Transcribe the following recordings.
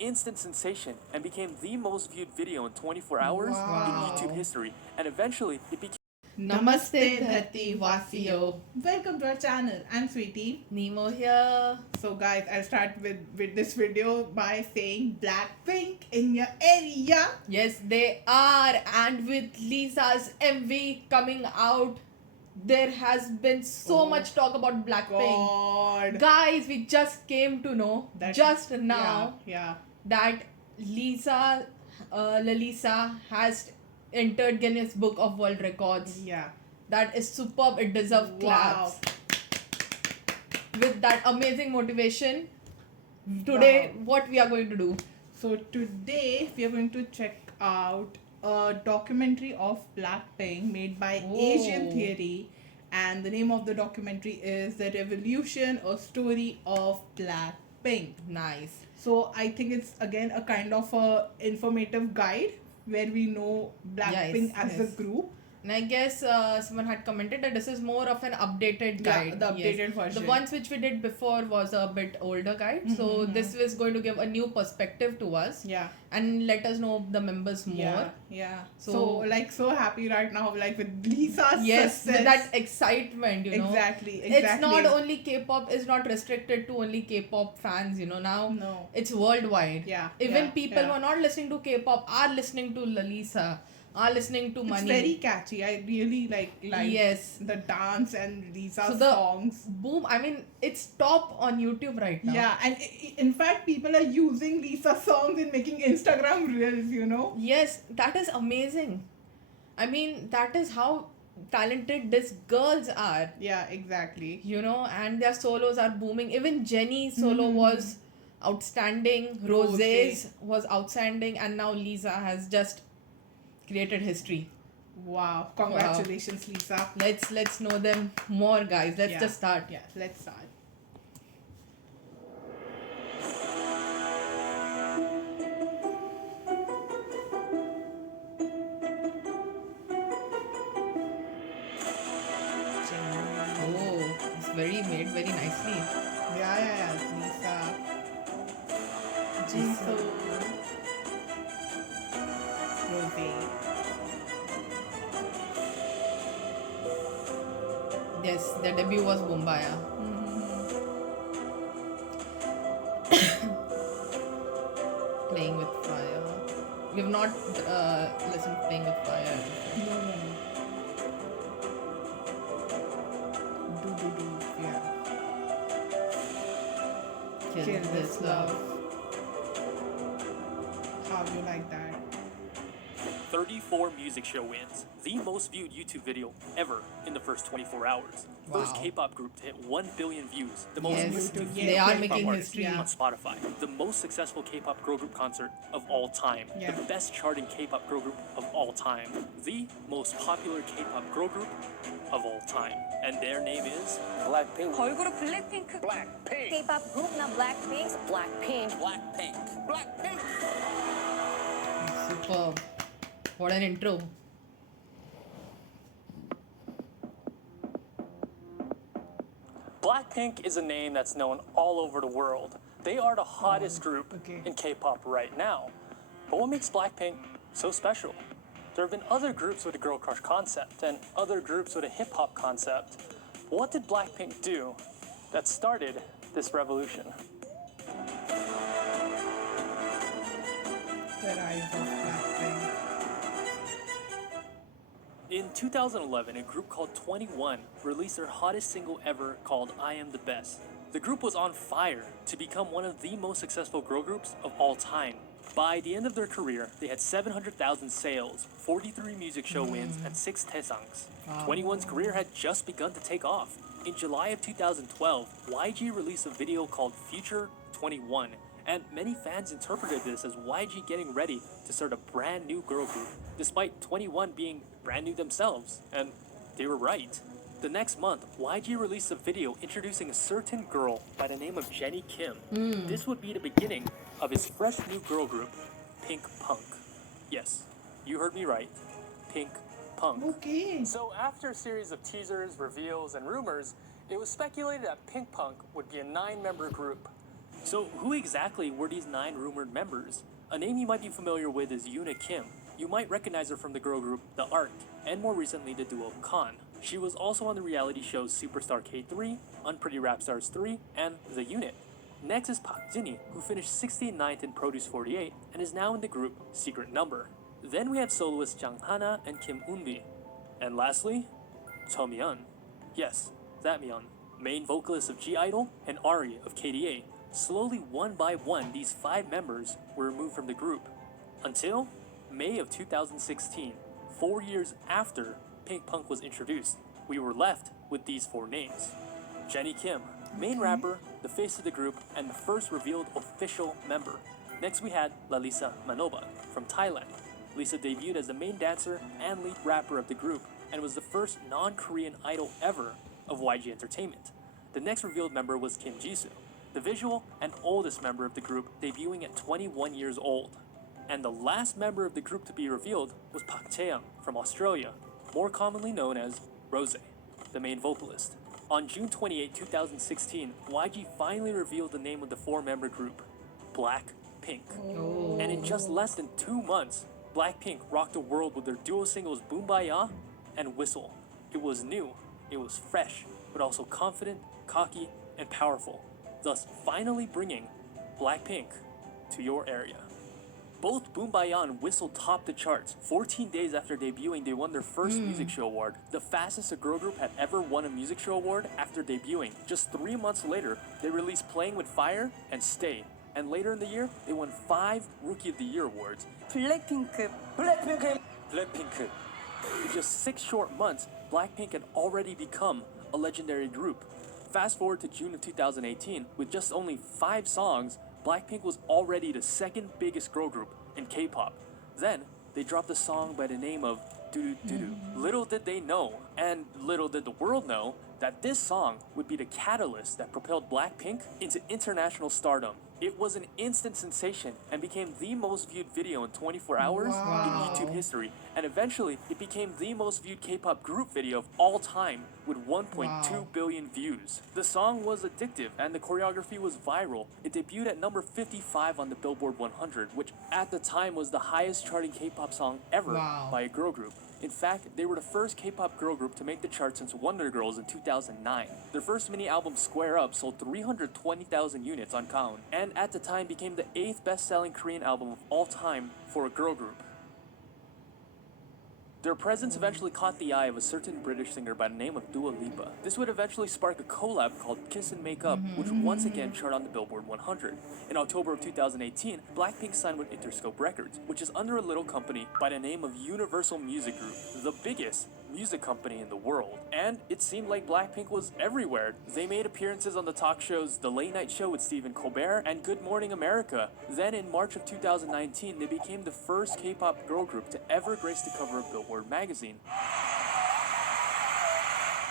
instant sensation and became the most viewed video in 24 hours in YouTube history. And eventually, it became Namaste Dhati Vasiyo. Welcome to our channel. I'm Sweetie. Nemo here. So guys, I'll start with this video by saying Blackpink in your area. Yes, they are. And with Lisa's MV coming out, there has been so much talk about Blackpink. God. Guys, we just came to know just now Yeah. that Lalisa has entered Guinness Book of World Records. Yeah. That is superb. It deserves claps. With that amazing motivation, today what we are going to do? So today we are going to check out a documentary of Blackpink made by Asian Theory, and the name of the documentary is The Revolution, a Story of Blackpink. Nice. So I think it's again a kind of a informative guide where we know Blackpink as a group. And I guess someone had commented that this is more of an updated guide. The updated version. The ones which we did before was a bit older guide. So this is going to give a new perspective to us. Yeah. And let us know the members more. Yeah. So happy right now, like with Lisa's success. With that excitement, you know. Exactly. It's not only K-pop, is not restricted to only K-pop fans, you know, now. No. It's worldwide. Yeah. Even people who are not listening to K-pop are listening to Lalisa, are listening to Money. It's very catchy. I really like the dance and Lisa's songs. Boom. I mean, it's top on YouTube right now. Yeah, and in fact, people are using Lisa's songs in making Instagram reels, you know. Yes, that is amazing. I mean, that is how talented these girls are. Yeah, exactly. You know, and their solos are booming. Even Jennie's solo was outstanding. Rosé's was outstanding. And now Lisa has just created history. Wow. Congratulations, Lisa. Let's know them more, guys. Let's just start. Yeah, let's start. Oh, it's made very nicely. Yeah. Lisa. Jisoo. Rosé. Yes, their debut was Bombaya. Playing with Fire. We have not listened to Playing with Fire. No. Do. Yeah. Kill This Love. How do you like that? 34 music show wins, the most viewed YouTube video ever in the first 24 hours. First K-pop group to hit 1 billion views. The most listened to they are K-pop making artist history on Spotify. The most successful K-pop girl group concert of all time. Yeah. The best charting K-pop girl group of all time. The most popular K-pop girl group of all time. And their name is Blackpink. 걸그룹 블랙핑크. Blackpink. K-pop group na Blackpink. Blackpink. Blackpink. Superb. What an intro. Blackpink is a name that's known all over the world. They are the hottest group in K-pop right now. But what makes Blackpink so special? There have been other groups with a girl crush concept and other groups with a hip-hop concept. What did Blackpink do that started this revolution? The rise of Blackpink. In 2011, a group called 21 released their hottest single ever called I Am the Best. The group was on fire to become one of the most successful girl groups of all time. By the end of their career, they had 700,000 sales, 43 music show wins, and 6 taesangs. 21's career had just begun to take off. In July of 2012, YG released a video called Future 21, and many fans interpreted this as YG getting ready to start a brand new girl group, despite 21 being brand new themselves, and they were right. The next month, YG released a video introducing a certain girl by the name of Jennie Kim. This would be the beginning of his fresh new girl group, Pink Punk. Yes, you heard me right. Pink Punk. Okay. So after a series of teasers, reveals, and rumors, it was speculated that Pink Punk would be a 9-member group. So, who exactly were these 9 rumored members? A name you might be familiar with is Yoona Kim. You might recognize her from the girl group The Ark, and more recently the duo Khan. She was also on the reality shows Superstar K3, Unpretty Rap Stars 3, and The Unit. Next is Park Jennie, who finished 69th in Produce 48 and is now in the group Secret Number. Then we have soloists Jang Hana and Kim Eunbi. And lastly, Cho Myeon. Yes, that Myeon, main vocalist of G-Idol and Ari of KDA. Slowly, one by one, these 5 members were removed from the group. Until May of 2016, 4 years after Pink Punk was introduced, we were left with these 4 names. Jennie Kim, main rapper, the face of the group, and the first revealed official member. Next we had Lalisa Manoban from Thailand. Lisa debuted as the main dancer and lead rapper of the group and was the first non-Korean idol ever of YG Entertainment. The next revealed member was Kim Jisoo, the visual and oldest member of the group, debuting at 21 years old. And the last member of the group to be revealed was Park Chae-young from Australia, more commonly known as Rose, the main vocalist. On June 28, 2016, YG finally revealed the name of the 4-member group, BLACKPINK. And in just less than 2 months, BLACKPINK rocked the world with their duo singles Boombaya and Whistle. It was new, it was fresh, but also confident, cocky, and powerful, thus finally bringing BLACKPINK to your area. Both Boombaya and Whistle topped the charts. 14 days after debuting, they won their first music show award, the fastest a girl group had ever won a music show award after debuting. Just 3 months later, they released Playing with Fire and Stay. And later in the year, they won 5 Rookie of the Year awards. 블랙핑크. In just 6 short months, BLACKPINK had already become a legendary group. Fast forward to June of 2018, with just only 5 songs, BLACKPINK was already the 2nd biggest girl group in K-pop. Then, they dropped a song by the name of Doo Doo Doo Doo. Little did they know, and little did the world know, that this song would be the catalyst that propelled BLACKPINK into international stardom. It was an instant sensation and became the most viewed video in 24 hours in YouTube history. And eventually, it became the most viewed K-pop group video of all time with 1.2 billion views. The song was addictive and the choreography was viral. It debuted at number 55 on the Billboard 100, which at the time was the highest charting K-pop song ever by a girl group. In fact, they were the first K-pop girl group to make the chart since Wonder Girls in 2009. Their first mini album, Square Up, sold 320,000 units on Count, and at the time became the 8th best-selling Korean album of all time for a girl group. Their presence eventually caught the eye of a certain British singer by the name of Dua Lipa. This would eventually spark a collab called Kiss and Make Up, which would once again chart on the Billboard 100. In October of 2018, BLACKPINK signed with Interscope Records, which is under a little company by the name of Universal Music Group, the biggest music company in the world. And it seemed like BLACKPINK was everywhere. They made appearances on the talk shows The Late Night Show with Stephen Colbert and Good Morning America. Then in March of 2019, they became the first K-pop girl group to ever grace the cover of Billboard magazine.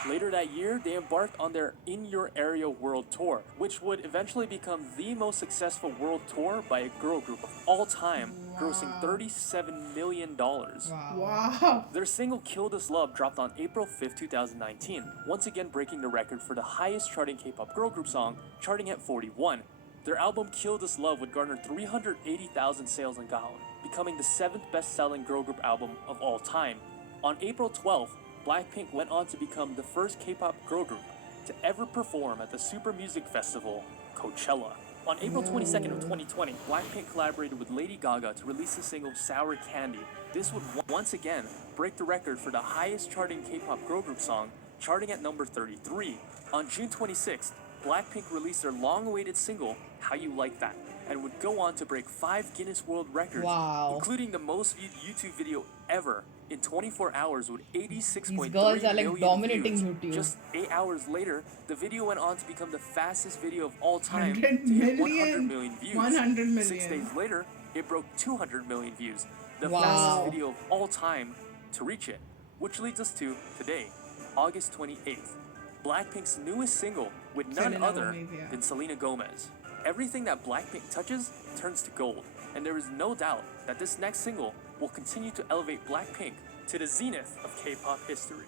Later that year, they embarked on their In Your Area World Tour, which would eventually become the most successful world tour by a girl group of all time, grossing $37 million. Wow. Their single Kill This Love dropped on April 5th, 2019, once again breaking the record for the highest charting K-pop girl group song, charting at 41. Their album Kill This Love would garner 380,000 sales in Gaon, becoming the 7th best-selling girl group album of all time. On April 12th, BLACKPINK went on to become the first K-pop girl group to ever perform at the Super Music Festival, Coachella. On April 22nd of 2020, BLACKPINK collaborated with Lady Gaga to release the single Sour Candy. This would once again break the record for the highest charting K-pop girl group song, charting at number 33. On June 26th, BLACKPINK released their long-awaited single, How You Like That, and would go on to break 5 Guinness World Records, including the most viewed YouTube video ever in 24 hours with 86.3 These girls are like million dominating views. YouTube. Just 8 hours later, the video went on to become the fastest video of all time 100 to hit 100 million. million views. 100 million. 6 days later, it broke 200 million views, the Wow. fastest video of all time to reach it. Which leads us to today, August 28th, BLACKPINK's newest single with none Selena other Gomez, yeah. than Selena Gomez. Everything that BLACKPINK touches turns to gold, and there is no doubt that this next single will continue to elevate BLACKPINK to the zenith of K-pop history.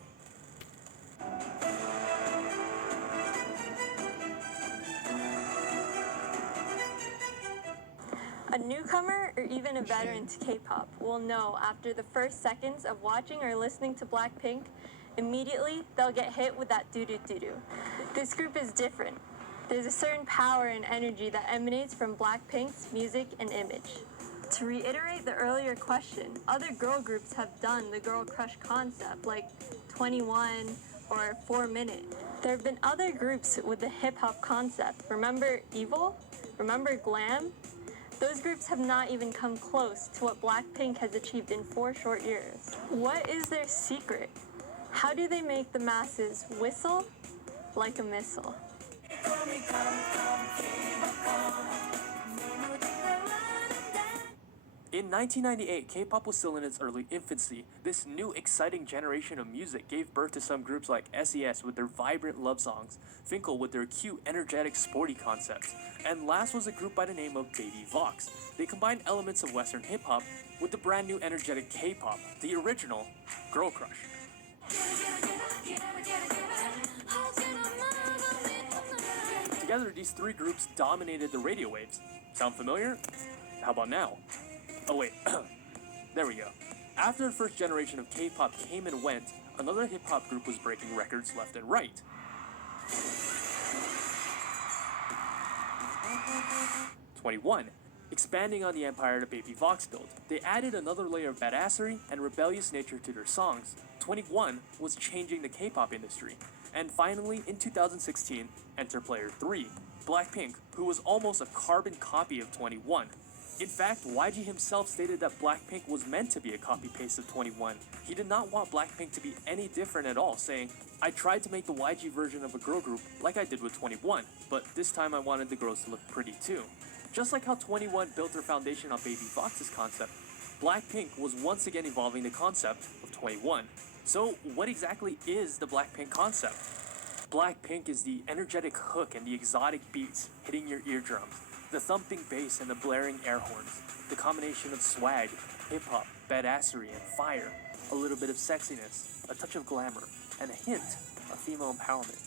A newcomer or even a veteran to K-pop will know after the first seconds of watching or listening to Blackpink, immediately they'll get hit with that doo-doo-doo-doo. This group is different. There's a certain power and energy that emanates from Blackpink's music and image. To reiterate the earlier question, other girl groups have done the girl crush concept, like 21 or 4 Minute. There have been other groups with the hip-hop concept. Remember Evil? Remember Glam? Those groups have not even come close to what Blackpink has achieved in 4 short years. What is their secret? How do they make the masses whistle like a missile? In 1998, K-pop was still in its early infancy. This new exciting generation of music gave birth to some groups like SES with their vibrant love songs, Finkel with their cute, energetic, sporty concepts, and last was a group by the name of Baby Vox. They combined elements of Western hip-hop with the brand new energetic K-pop, the original Girl Crush. Together, these 3 groups dominated the radio waves. Sound familiar? How about now? Oh wait, there we go. After the first generation of K-pop came and went, another hip-hop group was breaking records left and right. 21. Expanding on the empire that Baby Vox built, they added another layer of badassery and rebellious nature to their songs. 21 was changing the K-pop industry. And finally, in 2016, enter player 3, Blackpink, who was almost a carbon copy of 21. In fact, YG himself stated that Blackpink was meant to be a copy-paste of 21. He did not want Blackpink to be any different at all, saying, "I tried to make the YG version of a girl group like I did with 21, but this time I wanted the girls to look pretty too." Just like how 21 built their foundation on Baby Vox's concept, Blackpink was once again evolving the concept of 21. So what exactly is the Blackpink concept? Blackpink is the energetic hook and the exotic beats hitting your eardrums, the thumping bass and the blaring air horns, the combination of swag, hip-hop, badassery, and fire, a little bit of sexiness, a touch of glamour, and a hint of female empowerment.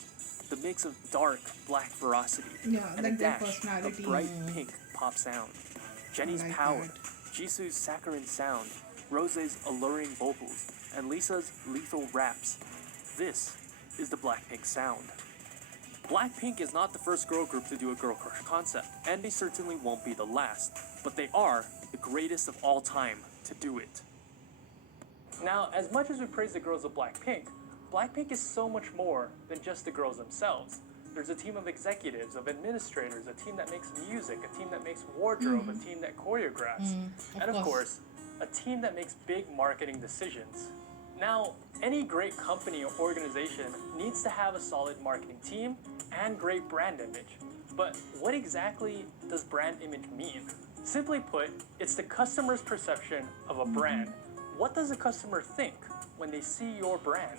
The mix of dark, black ferocity and a like their dash of personality. bright pink pop sound. Jennie's like power, that. Jisoo's saccharine sound, Rose's alluring vocals, and Lisa's lethal raps. This is the Blackpink sound. Blackpink is not the first girl group to do a girl crush concept, and they certainly won't be the last, but they are the greatest of all time to do it. Now, as much as we praise the girls of Blackpink, Blackpink is so much more than just the girls themselves. There's a team of executives, of administrators, a team that makes music, a team that makes wardrobe, a team that choreographs, and of course, a team that makes big marketing decisions. Now, any great company or organization needs to have a solid marketing team and great brand image. But what exactly does brand image mean? Simply put, it's the customer's perception of a brand. What does a customer think when they see your brand?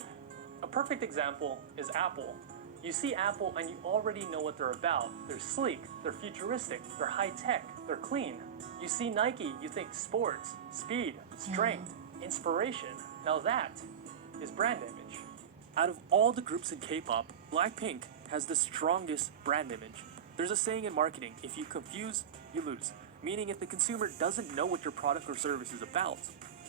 A perfect example is Apple. You see Apple and you already know what they're about. They're sleek, they're futuristic, they're high-tech, they're clean. You see Nike, you think sports, speed, strength, inspiration. Now that is brand image. Out of all the groups in K-pop, Blackpink has the strongest brand image. There's a saying in marketing, if you confuse, you lose. Meaning if the consumer doesn't know what your product or service is about,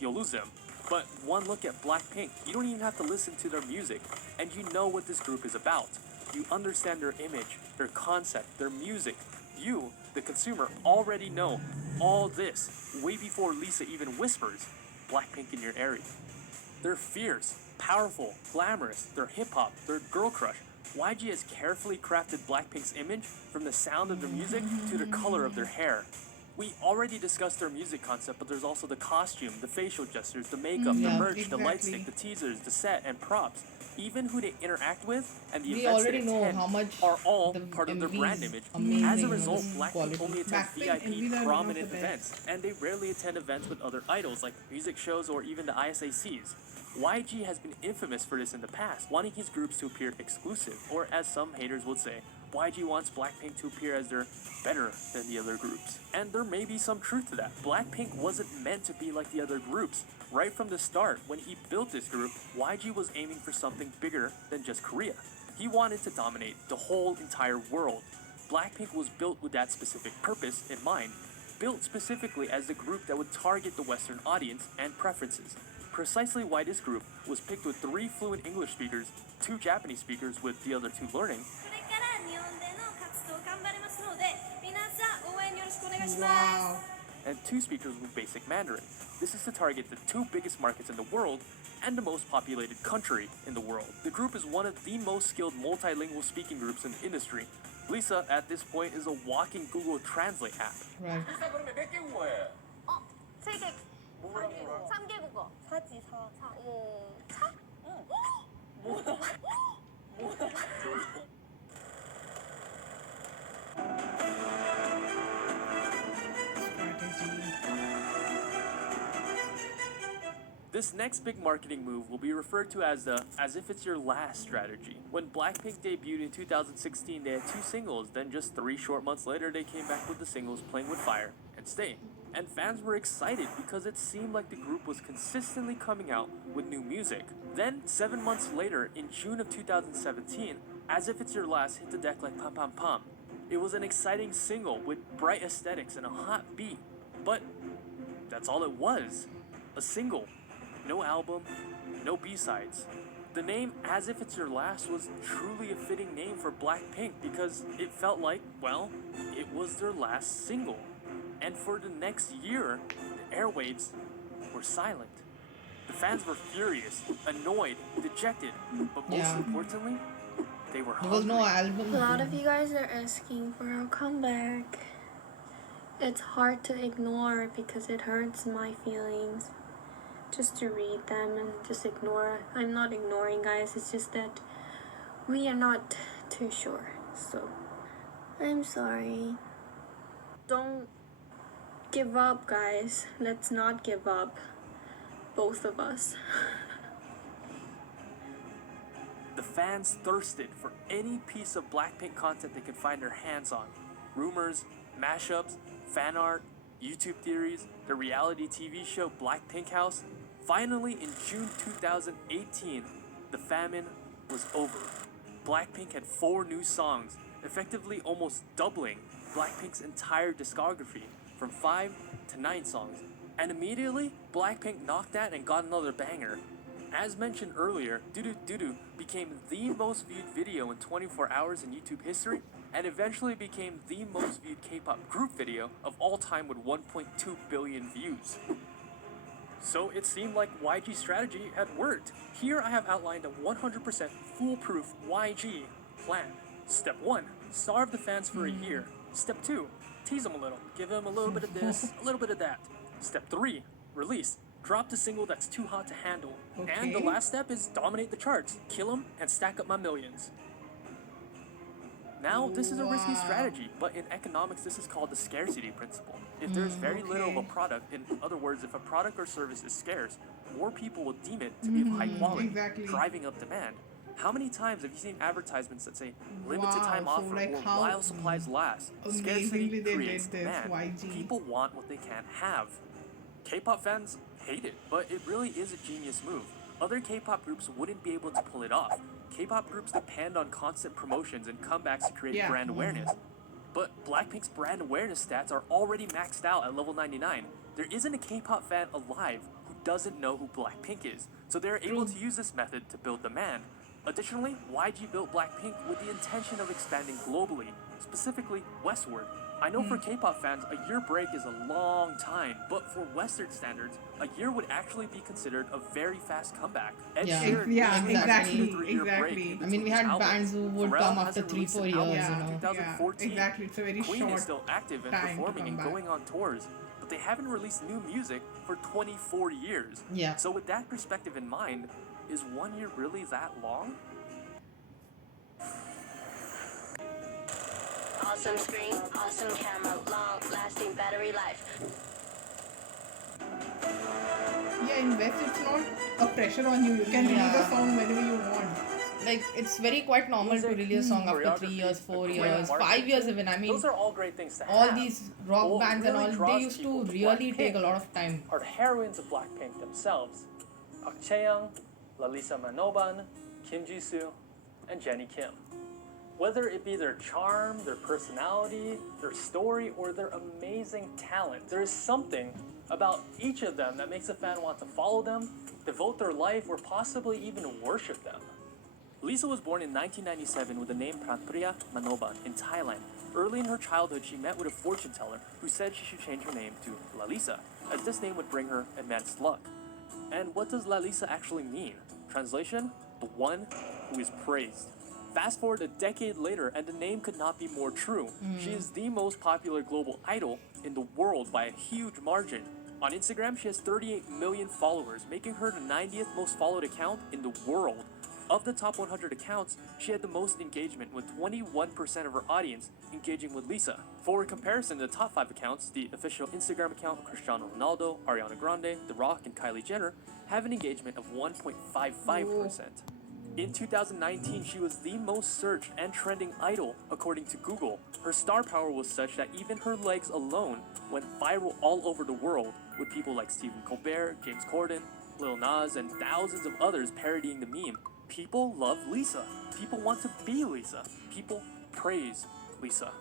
you'll lose them. But one look at Blackpink, you don't even have to listen to their music, and you know what this group is about. You understand their image, their concept, their music. You, the consumer, already know all this way before Lisa even whispers Blackpink in your area. They're fierce, powerful, glamorous, they're hip-hop, they're girl crush. YG has carefully crafted Blackpink's image from the sound of their music to the color of their hair. We already discussed their music concept, but there's also the costume, the facial gestures, the makeup, the merch, the light stick, the teasers, the set, and props. Even who they interact with and the We events they already know attend how much are all the part of their MV brand is image. amazing, As a result, Blackpink quality. only attends Blackpink MVs VIP are prominent one of the best. events, and they rarely attend events with other idols like music shows or even the ISACs. YG has been infamous for this in the past, wanting his groups to appear exclusive, or as some haters would say, YG wants Blackpink to appear as they're better than the other groups. And there may be some truth to that. Blackpink wasn't meant to be like the other groups. Right from the start, when he built this group, YG was aiming for something bigger than just Korea. He wanted to dominate the whole entire world. Blackpink was built with that specific purpose in mind. built specifically as the group that would target the Western audience and preferences. Precisely why this group was picked with 3 fluent English speakers, 2 Japanese speakers with the other 2 learning, これから日本での活動頑張りますので、皆さん応援よろしくお願いします。 Wow. and 2 speakers with basic Mandarin. This is to target the 2 biggest markets in the world and the most populated country in the world. The group is one of the most skilled multilingual speaking groups in the industry. Lisa, at this point, is a walking Google Translate app. Right. 리사 그러면 몇 개 국어해? 어, 3개. 뭐라? 3개 국어. 4지, 4. 4. This next big marketing move will be referred to as the as if it's your last strategy. When Blackpink debuted in 2016, they had 2 singles, then just 3 short months later, they came back with the singles Playing With Fire and Stay. And fans were excited because it seemed like the group was consistently coming out with new music. Then, 7 months later, in June of 2017, As If It's Your Last hit the deck like pam pam pam. It was an exciting single with bright aesthetics and a hot beat. But that's all it was. A single. No album, no B-sides. The name As If It's Your Last was truly a fitting name for Blackpink because it felt like, well, it was their last single. And for the next year, the airwaves were silent. The fans were furious, annoyed, dejected, but most Yeah. importantly, they were There was hungry. no album. A lot of you guys are asking for a comeback. It's hard to ignore because it hurts my feelings just to read them and just ignore. I'm not ignoring, guys, it's just that we are not too sure. So, I'm sorry. Don't give up, guys. Let's not give up. Both of us. The fans thirsted for any piece of Blackpink content they could find their hands on. Rumors, mashups, fan art, YouTube theories, the reality TV show Blackpink House. Finally, in June 2018, the famine was over. Blackpink had 4 new songs, effectively almost doubling Blackpink's entire discography from 5 to 9 songs. And immediately, Blackpink knocked that and got another banger. As mentioned earlier, Doo Doo Doo Doo became the most viewed video in 24 hours in YouTube history and eventually became the most viewed K-pop group video of all time with 1.2 billion views. So it seemed like YG's strategy had worked. Here I have outlined a 100% foolproof YG plan. Step 1, starve the fans for a year. Step 2, tease them a little, give them a little bit of this, a little bit of that. Step 3, release. Drop the single that's too hot to handle. And the Okay. last step is dominate the charts, kill them, and stack up my millions. Now, this is a risky Wow. strategy, but in economics, this is called the scarcity principle. If there's very little of a Okay. product, in other words, if a product or service is scarce, more people will deem it to be of high quality, exactly. driving up demand. How many times have you seen advertisements that say limited time Wow, so offer like or how while supplies last? amazingly Scarcity they creates did this, demand. YG. People want what they can't have. K-pop fans hate it, but it really is a genius move. Other K-pop groups wouldn't be able to pull it off. K-pop groups depend on constant promotions and comebacks to create Yeah. brand awareness. But Blackpink's brand awareness stats are already maxed out at level 99. There isn't a K-pop fan alive who doesn't know who Blackpink is, so they're able to use this method to build demand. Additionally, YG built Blackpink with the intention of expanding globally, specifically westward. I know for K-pop fans, a year break is a long time, but for Western standards, a year would actually be considered a very fast comeback. Ed Yeah. Sheeran Yeah, usually has a exactly, 2-3 year break exactly. in I mean, we between had albums. bands who would Pharrell come after hasn't 3, released 4 an years, album you since know. 2014. exactly. It's a very Queen short is still active and time to performing come and back. going on tours, but they haven't released new music for 24 years. Yeah. So with that perspective in mind, is 1 year really that long? Awesome screen, awesome camera, long lasting battery life. Yeah, in West it's not a pressure on you. You can release Yeah. a song whenever you want. Like, it's very quite normal to Music, release a song after 3 choreography, years, 4 a great years, 5 marketing years team, even. I mean, those are all great things to all have. these rock But what bands and really all, draws they used to people to really Blackpink take a lot of time. are the heroines of Blackpink themselves: Park Chaeyoung, Lalisa Manoban, Kim Jisoo, and Jennie Kim. Whether it be their charm, their personality, their story, or their amazing talent, there is something about each of them that makes a fan want to follow them, devote their life, or possibly even worship them. Lisa was born in 1997 with the name Pratpriya Manoban in Thailand. Early in her childhood, she met with a fortune teller who said she should change her name to Lalisa, as this name would bring her immense luck. And what does Lalisa actually mean? Translation: the one who is praised. Fast forward a decade later, and the name could not be more true. She is the most popular global idol in the world by a huge margin. On Instagram, she has 38 million followers, making her the 90th most followed account in the world. Of the top 100 accounts, she had the most engagement, with 21% of her audience engaging with Lisa. For comparison, the top 5 accounts, the official Instagram account, Cristiano Ronaldo, Ariana Grande, The Rock, and Kylie Jenner, have an engagement of 1.55%. In 2019, she was the most searched and trending idol according to Google. Her star power was such that even her legs alone went viral all over the world, with people like Stephen Colbert, James Corden, Lil Nas, and thousands of others parodying the meme. People love Lisa. People want to be Lisa. People praise Lisa.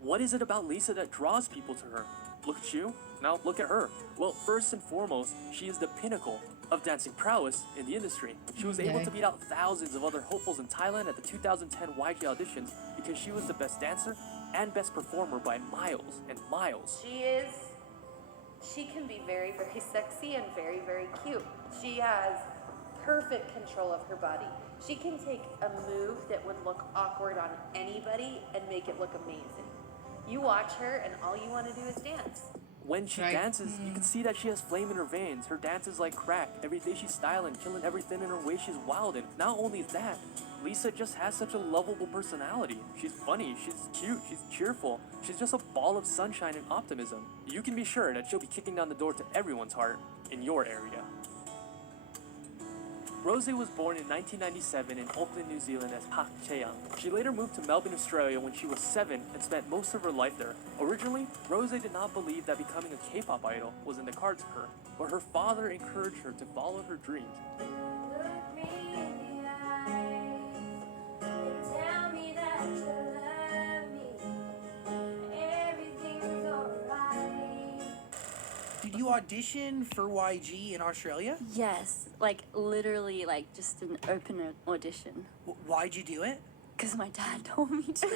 What is it about Lisa that draws people to her? Look at you, now look at her. Well, first and foremost, she is the pinnacle of dancing prowess in the industry. She was able to beat out thousands of other hopefuls in Thailand at the 2010 YG auditions because she was the best dancer and best performer by miles and miles. She can be very, very sexy and very, very cute. She has perfect control of her body. She can take a move that would look awkward on anybody and make it look amazing. You watch her and all you want to do is dance. When she dances, you can see that she has flame in her veins. Her dance is like crack. Every day she's styling, killing everything in her way. She's wild. And not only that, Lisa just has such a lovable personality. She's funny, she's cute, she's cheerful. She's just a ball of sunshine and optimism. You can be sure that she'll be kicking down the door to everyone's heart in your area. Rose was born in 1997 in Auckland, New Zealand as Pak Chaeyoung. She later moved to Melbourne, Australia when she was 7 and spent most of her life there. Originally, Rose did not believe that becoming a K-pop idol was in the cards for her, but her father encouraged her to follow her dreams. Look me in the eyes and tell me that you love me. Everything's alright. Did you audition for YG in Australia? Yes, like literally, like just an open audition. Why'd you do it? Because my dad told me to.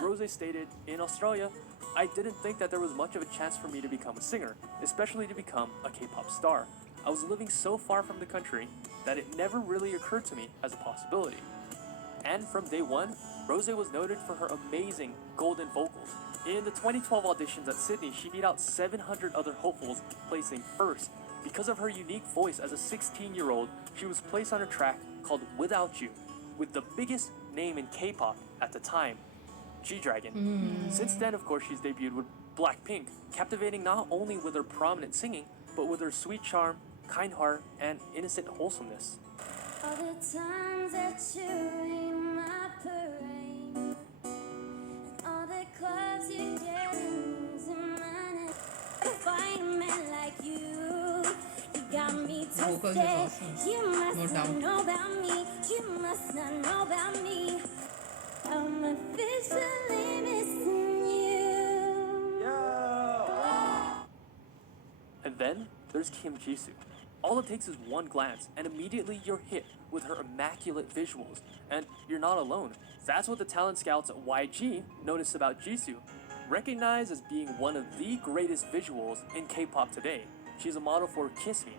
Rose stated, in Australia, I didn't think that there was much of a chance for me to become a singer, especially to become a K-pop star. I was living so far from the country that it never really occurred to me as a possibility. And from day one, Rose was noted for her amazing golden vocals. In the 2012 auditions at Sydney, she beat out 700 other hopefuls, placing first. Because of her unique voice as a 16-year-old, she was placed on a track called Without You, with the biggest name in K-pop at the time, G-Dragon. Since then, of course, she's debuted with BLACKPINK, captivating not only with her prominent singing, but with her sweet charm, kind heart, and innocent wholesomeness. All the times that you rain my parade, and all the clubs you get into mine. Find a man like you, you got me vocals is twisted. awesome. You must No not doubt. know about me. You must not know about me. I'm officially missing you. And then there's Kim Jisoo. All it takes is one glance, and immediately you're hit with her immaculate visuals. And you're not alone. That's what the talent scouts at YG noticed about Jisoo. Recognized as being one of the greatest visuals in K-pop today, she's a model for Kiss Me,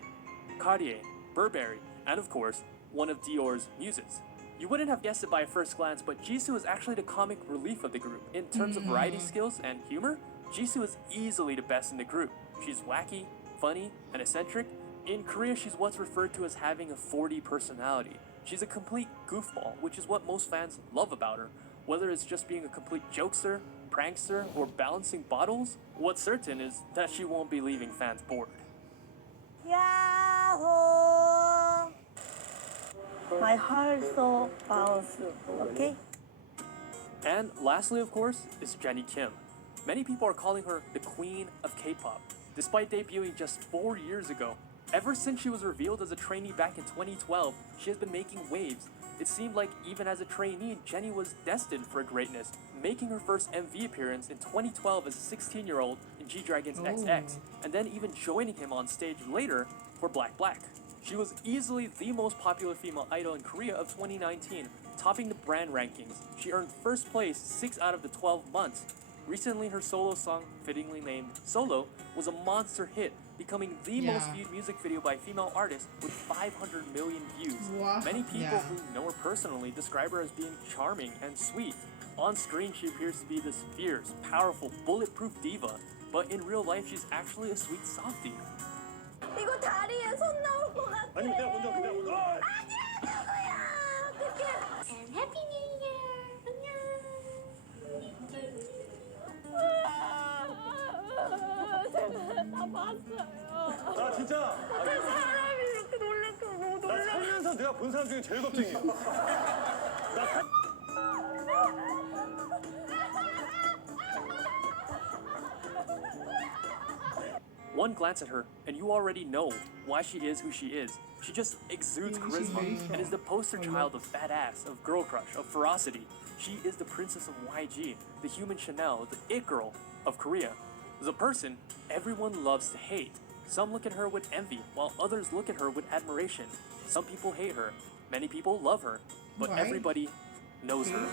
Cartier, Burberry, and of course, one of Dior's muses. You wouldn't have guessed it by a first glance, but Jisoo is actually the comic relief of the group. In terms of variety skills and humor, Jisoo is easily the best in the group. She's wacky, funny, and eccentric. In Korea, she's what's referred to as having a 4D personality. She's a complete goofball, which is what most fans love about her. Whether it's just being a complete jokester, prankster, or balancing bottles, what's certain is that she won't be leaving fans bored. Yahoo! My heart so bounce, okay? And lastly, of course, is Jennie Kim. Many people are calling her the queen of K-pop. despite debuting just 4 years ago. Ever since she was revealed as a trainee back in 2012, she has been making waves. It seemed like even as a trainee, Jennie was destined for greatness, making her first MV appearance in 2012 as a 16-year-old in G-Dragon's XX, and then even joining him on stage later for Black Black. She was easily the most popular female idol in Korea of 2019, topping the brand rankings. She earned first place 6 out of the 12 months. Recently, her solo song, fittingly named Solo, was a monster hit, becoming the most viewed music video by a female artist with 500 million views. Wow. Many people who know her personally describe her as being charming and sweet. On screen, she appears to be this fierce, powerful, bulletproof diva, but in real life, she's actually a sweet softie. 이거 다리에 손 나올 것 같아. 아니 그냥 먼저 아니야, 누구야? 어떡해. And Happy New Year. 안녕. 다 봤어요. 나 진짜 사람이 이렇게 놀랄 줄 못 나 놀라. 살면서 내가 본 사람 중에 제일 겁쟁이야. One glance at her, and you already know why she is who she is. She just exudes She's charisma very and is the strong. poster child of badass, of girl crush, of ferocity. She is the princess of YG, the human Chanel, the it girl of Korea. As a person, everyone loves to hate. Some look at her with envy, while others look at her with admiration. Some people hate her, many people love her, but Why? everybody knows her.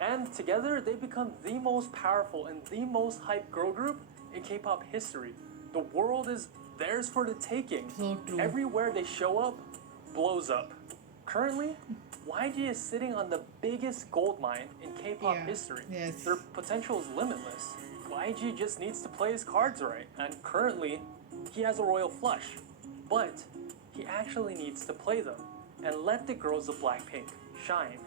And together, they become the most powerful and the most hyped girl group in K-pop history. The world is theirs for the taking. So true. Everywhere they show up, blows up. Currently, YG is sitting on the biggest gold mine in K-pop history. Yes. Their potential is limitless. YG just needs to play his cards right, and currently, he has a royal flush. But he actually needs to play them and let the girls of Blackpink shine.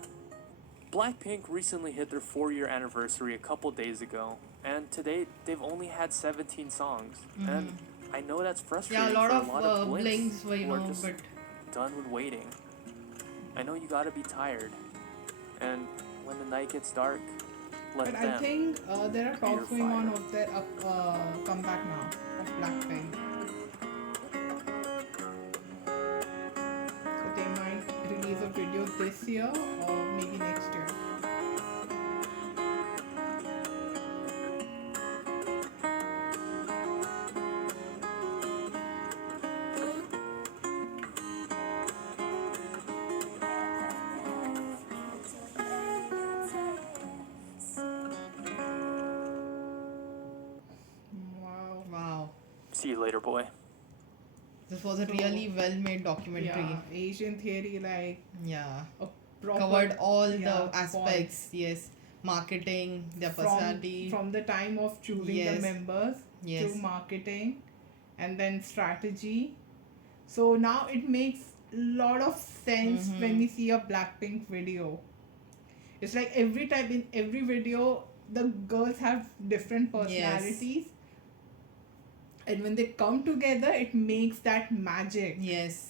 Blackpink recently hit their 4-year anniversary a couple days ago, and to date, they've only had 17 songs. And I know that's frustrating Yeah, a lot for of blinks blinks were, who are just but done with waiting. I know you gotta be tired, and when the night gets dark, let But them. I think there are be your talks going on fire. of their comeback now of Blackpink. So they might release a video this year or maybe next year. Wow. wow, See you later, boy. this was a really well-made documentary. Yeah, Asian Theory, like Yeah. a proper, Covered all yeah, the aspects. Yes, marketing, their from, personality. from the time of choosing Yes. the members Yes. to marketing and then strategy. So now it makes a lot of sense Mm-hmm. when we see a Blackpink video. It's like every time in every video the girls have different personalities. And when they come together it makes that magic. Yes.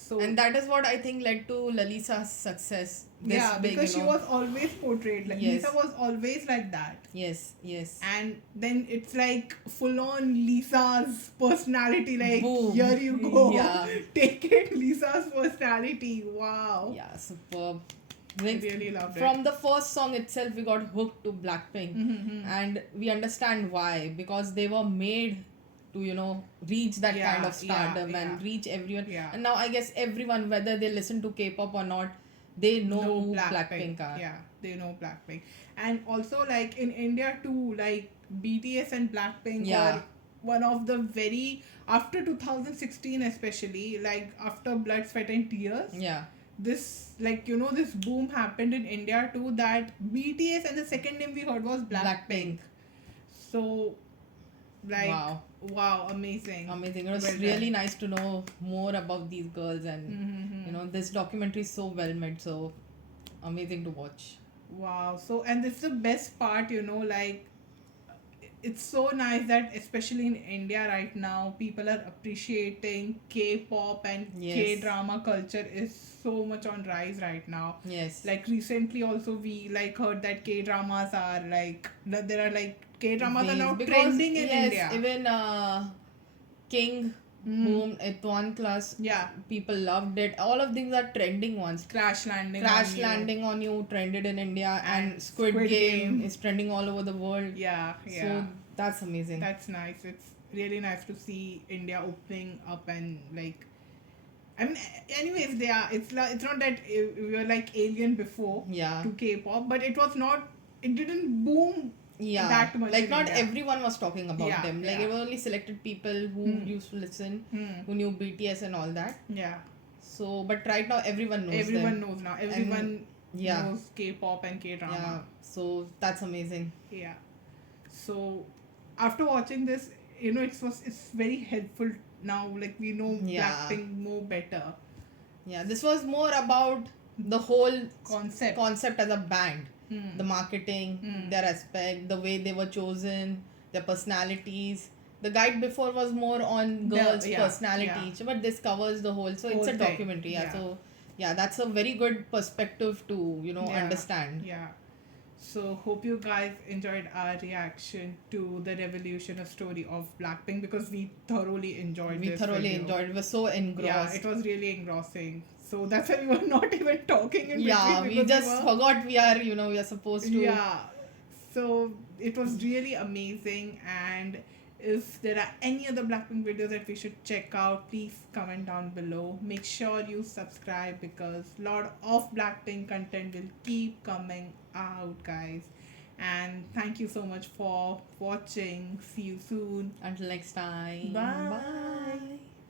So And that is what I think led to Lalisa's success. This yeah, big, because you she know. was always portrayed like Yes. Lisa was always like that. Yes, yes. And then it's like full on Lisa's personality, like Boom. here you go. Yeah. Take it, Lisa's personality. Wow. Yeah, superb. I Like, really loved it. from the first song itself, we got hooked to Blackpink, Mm-hmm. and we understand why, because they were made to, you know, reach that Yeah, kind of stardom yeah, and yeah. reach everyone. Yeah. And now I guess everyone, whether they listen to K-pop or not, they know who Blackpink are. Yeah, they know Blackpink. And also like in India too, like BTS and Blackpink Yeah. were one of the very, after 2016 especially, like after Blood, Sweat and Tears, Yeah. this, like, you know, this boom happened in India too, that BTS and the second name we heard was Blackpink. So like wow, amazing. Amazing. It was Well really done. nice to know more about these girls, and Mm-hmm. you know, this documentary is so well made, so amazing to watch. Wow. So, and this is the best part, you know, like it's so nice that especially in India right now, people are appreciating K-pop and Yes. K-drama culture is so much on rise right now. Yes. Like recently also we like heard that K-dramas are like that there are like K-dramas are now Because- trending in yes, India. even King Boom at one class. Yeah. People loved it. All of these are trending ones. Crash Landing Crash on You. Landing on You trended in India, and Squid Squid Game Game. is trending all over the world. Yeah, yeah. So that's amazing. That's nice. It's really nice to see India opening up and like. I mean, anyways, they are. It's not that we were like alien before Yeah. to K-pop, but it was not. It didn't boom. Yeah. That much like in not India. everyone was talking about Yeah, them. Like yeah. it was only selected people who used to listen, who knew BTS and all that. Yeah. So, but right now everyone knows Everyone them. knows now. Everyone yeah. knows K-pop and K-drama. Yeah. So that's amazing. Yeah. So after watching this, it's very helpful now. Like we know Yeah. Blackpink more better. Yeah, this was more about the whole Concept as a band. The marketing, their aspect, the way they were chosen, their personalities. The guide before was more on girls' personalities, but this covers the whole. So it's Whole a thing, documentary. Yeah. yeah. So yeah, that's a very good perspective to Yeah, understand. Yeah. So hope you guys enjoyed our reaction to the Revolution, a story of Blackpink, because we thoroughly enjoyed We this thoroughly video. enjoyed. We were so engrossed. Yeah, it was really engrossing. So that's why we were not even talking in Yeah, between. we because just were- forgot we are supposed to. Yeah. So it was really amazing, and if there are any other Blackpink videos that we should check out, please comment down below. Make sure you subscribe because lot of Blackpink content will keep coming out, guys. And thank you so much for watching. See you soon. Until next time. Bye.